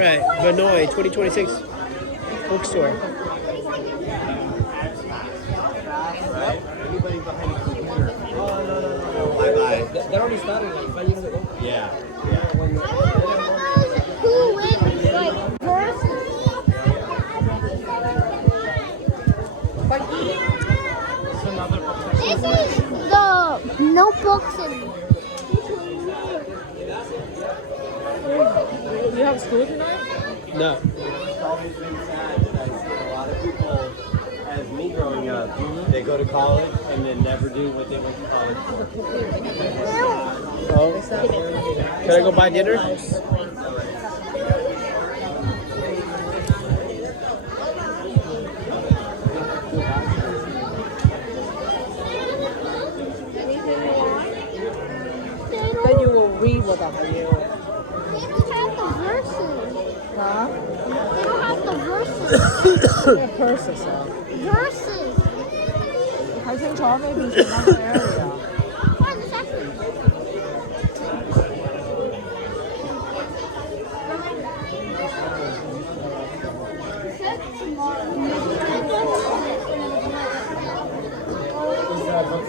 Right, Vannoy 2026 bookstore. Right? Anybody behind a computer. Oh, no. Bye-bye. That already started like 5 years ago. Yeah. Who wins? Like versus. This is the notebooks and. You have school tonight? No. It's always been sad that I see a lot of people, as me growing up, they go to college and then never do what they went to college for. Oh. Can I go buy dinner? Then you will read what I have you. They don't have the verses. Huh? They don't have the verses. They're curses, huh? Verses. 排清楚 maybe it's another area. Why the section? Is that book